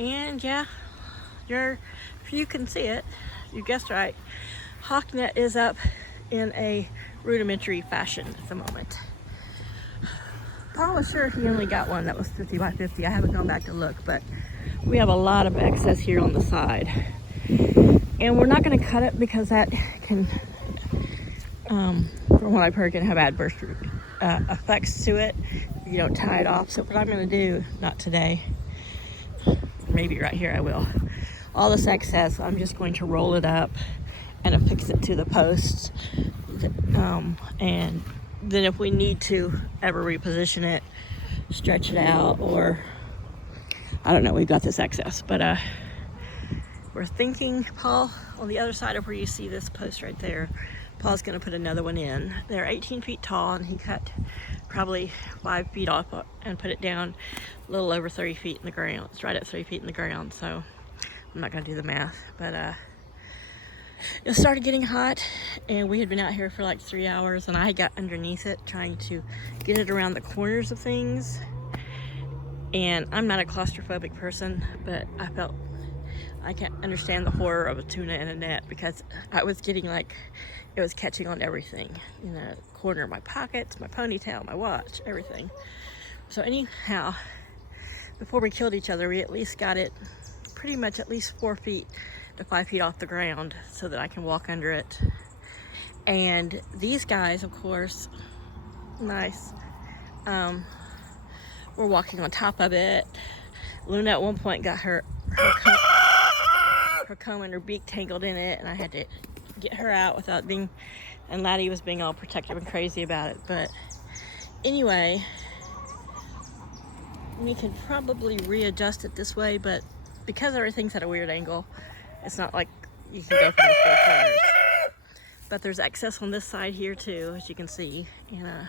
And yeah, if you can see it, you guessed right. Hawknet is up in a rudimentary fashion at the moment. Paul was sure he only got one that was 50 by 50. I haven't gone back to look, but we have a lot of excess here on the side. And we're not going to cut it because that can, from what I've heard, can have adverse effects to it if you don't tie it off. So what I'm going to do, not today, maybe right here I will, all this excess, I'm just going to roll it up and affix it to the posts. And then if we need to ever reposition it, stretch it out, or I don't know, we've got this excess. But we're thinking, Paul, on the other side of where you see this post right there, Paul's going to put another one in. They're 18 feet tall, and he cut probably 5 feet off and put it down a little over 30 feet in the ground. It's right at 3 feet in the ground, so I'm not going to do the math. But it started getting hot, and we had been out here for like 3 hours, and I got underneath it trying to get it around the corners of things. And I'm not a claustrophobic person, but I felt I can't understand the horror of a tuna in a net, because I was getting like, it was catching on everything, in the corner of my pockets, my ponytail, my watch, everything. So anyhow, before we killed each other, we at least got it pretty much at least 4 feet to 5 feet off the ground so that I can walk under it. And these guys, of course, nice, were walking on top of it. Luna at one point got her comb and her beak tangled in it, and I had to get her out without being, and Laddie was being all protective and crazy about it. But anyway, we could probably readjust it this way, but because everything's at a weird angle, it's not like you can go from the four corners. But there's excess on this side here too, as you can see. And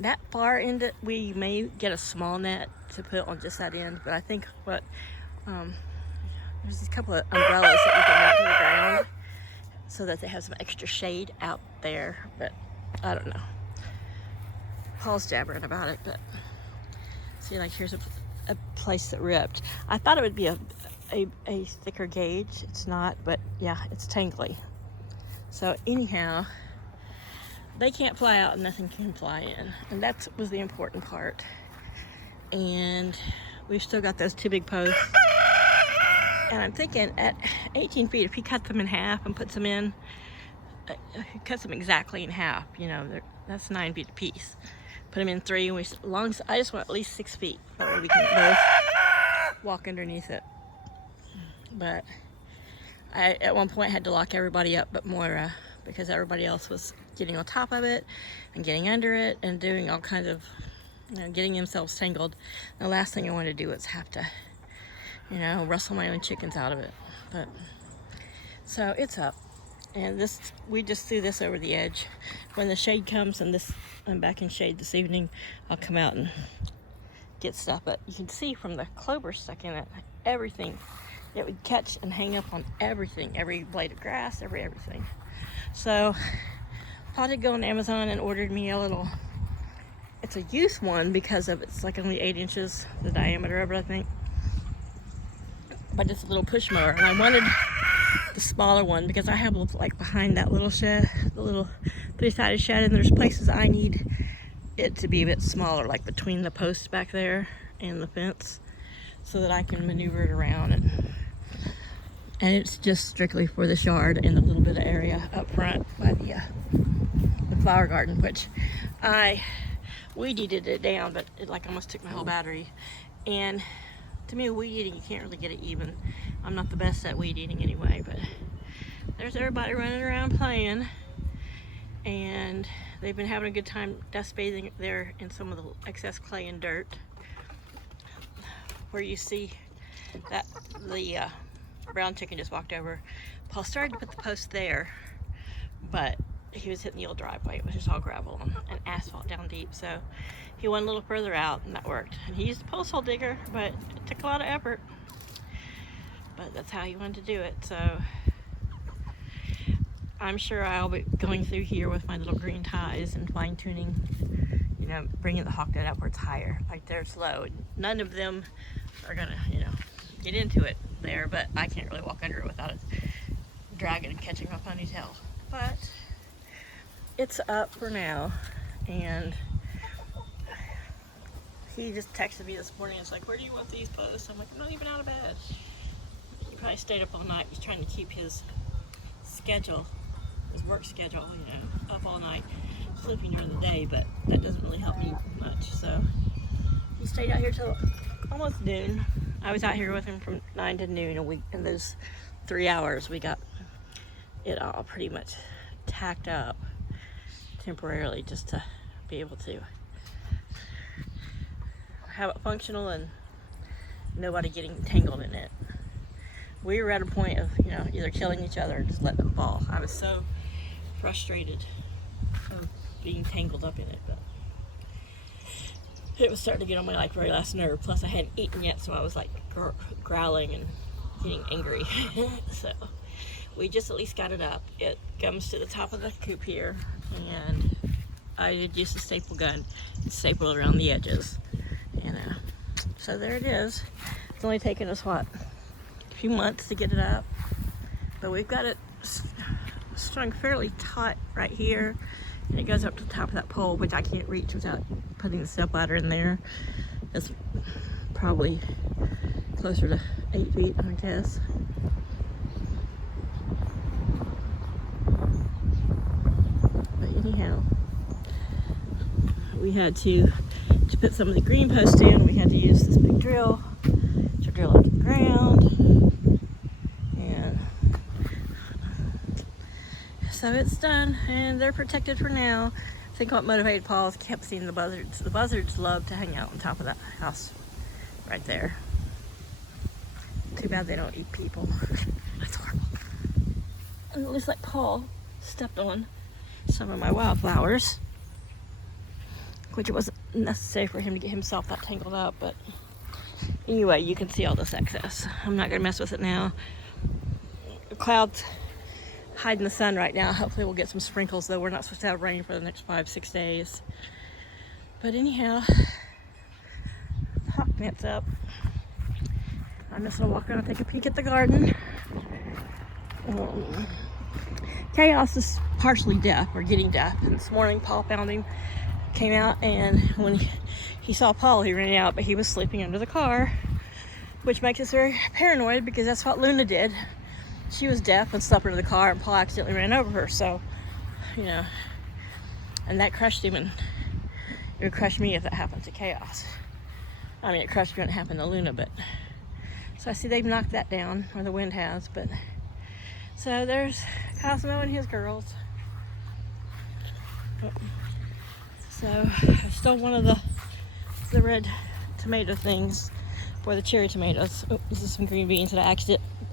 that far end, we may get a small net to put on just that end, but I think what there's a couple of umbrellas that we can mount to the ground so that they have some extra shade out there, but I don't know. Paul's jabbering about it, but see, like here's a place that ripped. I thought it would be a thicker gauge. It's not, but yeah, it's tangly. So anyhow, they can't fly out and nothing can fly in, and that was the important part. And we've still got those two big posts. And I'm thinking at 18 feet, if he cut them in half and puts them in, he cuts them exactly in half, you know, that's 9 feet a piece. Put them in 3, and I just want at least 6 feet. That way we can both walk underneath it. But I, at one point, had to lock everybody up but Moira, because everybody else was getting on top of it and getting under it and doing all kinds of, you know, getting themselves tangled. The last thing I wanted to do was have to, you know, wrestle my own chickens out of it. But so it's up, and this, we just threw this over the edge. When the shade comes, and I'm back in shade this evening, I'll come out and get stuff. But you can see from the clover stuck in it, everything, it would catch and hang up on everything, every blade of grass, everything. So Paul did go on Amazon and ordered me a little, it's a youth one because of it's like only 8 inches the diameter of it, I think. But it's a little push mower, and I wanted the smaller one because I have like behind that little shed, the little 3-sided shed, and there's places I need it to be a bit smaller, like between the posts back there and the fence, so that I can maneuver it around. And it's just strictly for this yard and the little bit of area up front by the flower garden, which I weed eated it down, but it like almost took my whole battery. And to me, weed eating, you can't really get it even. I'm not the best at weed eating anyway, but there's everybody running around playing, and they've been having a good time dust bathing there in some of the excess clay and dirt. Where you see that the brown chicken just walked over. Paul started to put the post there, but he was hitting the old driveway. It was just all gravel and asphalt down deep, so he went a little further out, and that worked. And he used a post hole digger, but it took a lot of effort. But that's how he wanted to do it. So I'm sure I'll be going through here with my little green ties and fine tuning, you know, bringing the hawk net upwards higher. Like, they're slow. None of them are gonna, you know, get into it there, but I can't really walk under it without it dragging and catching my ponytail. But it's up for now, and he just texted me this morning. It's like, where do you want these posts? I'm like, I'm not even out of bed. He probably stayed up all night. He's trying to keep his schedule, his work schedule, you know, up all night, sleeping during the day, but that doesn't really help me much. So he stayed out here till almost noon. I was out here with him from 9 to noon a week. In those 3 hours, we got it all pretty much tacked up temporarily just to be able to have it functional and nobody getting tangled in it. We were at a point of, you know, either killing each other or just letting them fall. I was so frustrated of being tangled up in it, but it was starting to get on my like very last nerve. Plus I hadn't eaten yet, so I was like growling and getting angry. So we just at least got it up. It comes to the top of the coop here, and I did use a staple gun and staple it around the edges. And so there it is. It's only taken us, what, a few months to get it up, but we've got it strung fairly taut right here, and it goes up to the top of that pole, which I can't reach without putting the step ladder in there. It's probably closer to 8 feet, I guess. But anyhow, we had to put some of the green posts in. We had to use this big drill to drill into the ground, and so it's done, and they're protected for now. I think what motivated Paul is kept seeing the buzzards. The buzzards love to hang out on top of that house right there. Too bad they don't eat people. That's horrible. And it looks like Paul stepped on some of my wildflowers, which it wasn't necessary for him to get himself that tangled up, but anyway, you can see all this excess. I'm not gonna mess with it now. The clouds hiding the sun right now. Hopefully we'll get some sprinkles, though we're not supposed to have rain for the next 5-6 days. But anyhow, the hawk net's up. I'm just gonna walk around and take a peek at the garden. Chaos is partially deaf, or getting deaf, and this morning Paul found him, came out, and when he saw Paul, he ran out, but he was sleeping under the car, which makes us very paranoid because that's what Luna did. She was deaf and slept under the car, and Paul accidentally ran over her. So, you know, and that crushed him, and it would crush me if that happened to Chaos. I mean, it crushed me when it happened to Luna, but so I see they've knocked that down, or the wind has. But so there's Cosmo and his girls. So I stole one of the red tomato things for the cherry tomatoes. Oh, this is some green beans that I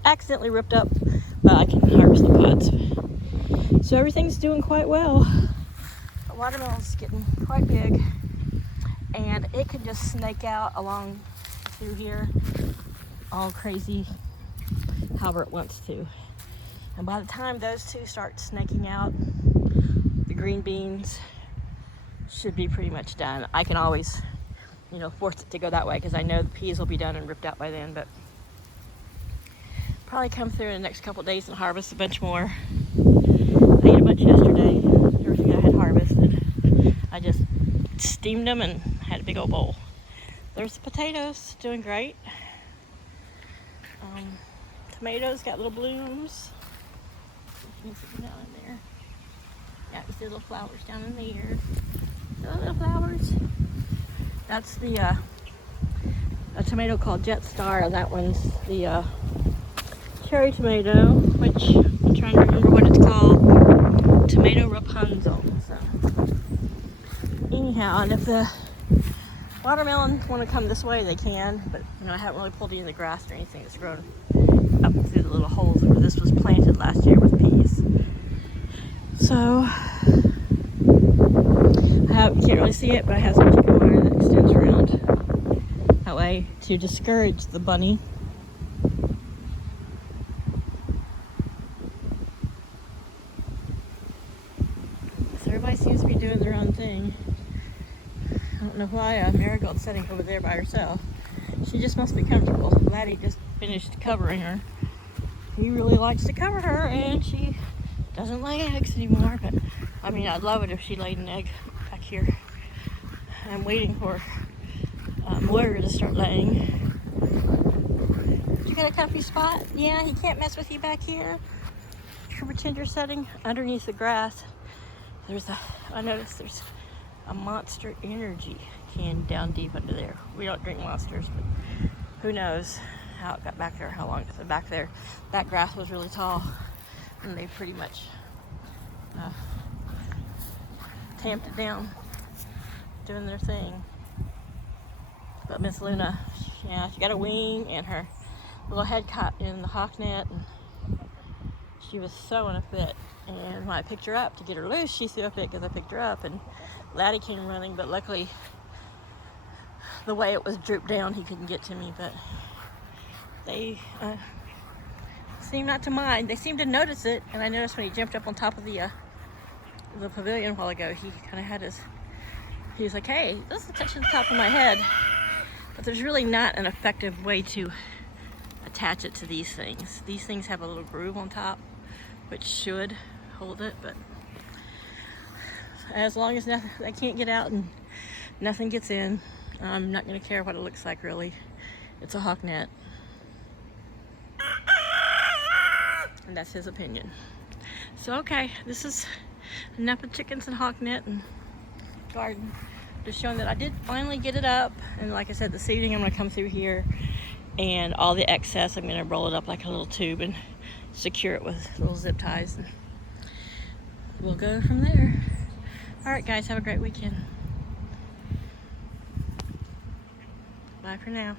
accidentally ripped up, but I can harvest the pods. So everything's doing quite well. The watermelon's getting quite big, and it can just snake out along through here all crazy however it wants to. And by the time those two start snaking out, the green beans should be pretty much done. I can always, you know, force it to go that way because I know the peas will be done and ripped out by then, but probably come through in the next couple of days and harvest a bunch more. I ate a bunch yesterday, everything I had harvested. I just steamed them and had a big old bowl. There's the potatoes, doing great. Tomatoes got little blooms. You can see them down in there. Yeah, you see little flowers down in there. Little flowers. That's the a tomato called Jet Star. That one's the cherry tomato, which I'm trying to remember what it's called. Tomato Rapunzel. So anyhow, and if the watermelon want to come this way, they can. But you know, I haven't really pulled any of the grass or anything that's grown up through the little holes where this was planted last year with peas. So can't really see it, but I have some chicken wire that extends around that way to discourage the bunny. So everybody seems to be doing their own thing. I don't know why Marigold's sitting over there by herself. She just must be comfortable. Laddie just finished covering her. He really likes to cover her, and she doesn't lay eggs anymore. But I mean, I'd love it if she laid an egg back here. I'm waiting for Moira to start laying. You got a comfy spot? Yeah, he can't mess with you back here. You can pretend you're sitting underneath the grass. I noticed there's a Monster Energy can down deep under there. We don't drink Monsters, but who knows how it got back there, how long it's been back there. That grass was really tall, and they pretty much tamped it down, doing their thing. But Miss Luna, yeah, she got a wing and her little head caught in the hawk net, and she was so in a fit. And when I picked her up to get her loose, she threw a fit because I picked her up, and Laddie came running, but luckily the way it was drooped down, he couldn't get to me. But they seem not to mind. They seem to notice it, and I noticed when he jumped up on top of the pavilion a while ago, he kind of had he was like, hey, this is touching the top of my head. But there's really not an effective way to attach it to these things. These things have a little groove on top, which should hold it, but as long as I can't get out and nothing gets in, I'm not going to care what it looks like, really. It's a hawk net. And that's his opinion. So, okay, this is enough of chickens and hawk net and garden. Just showing that I did finally get it up. And like I said, this evening I'm going to come through here, and all the excess I'm going to roll it up like a little tube and secure it with little zip ties, and we'll go from there. All right, guys, have a great weekend. Bye for now.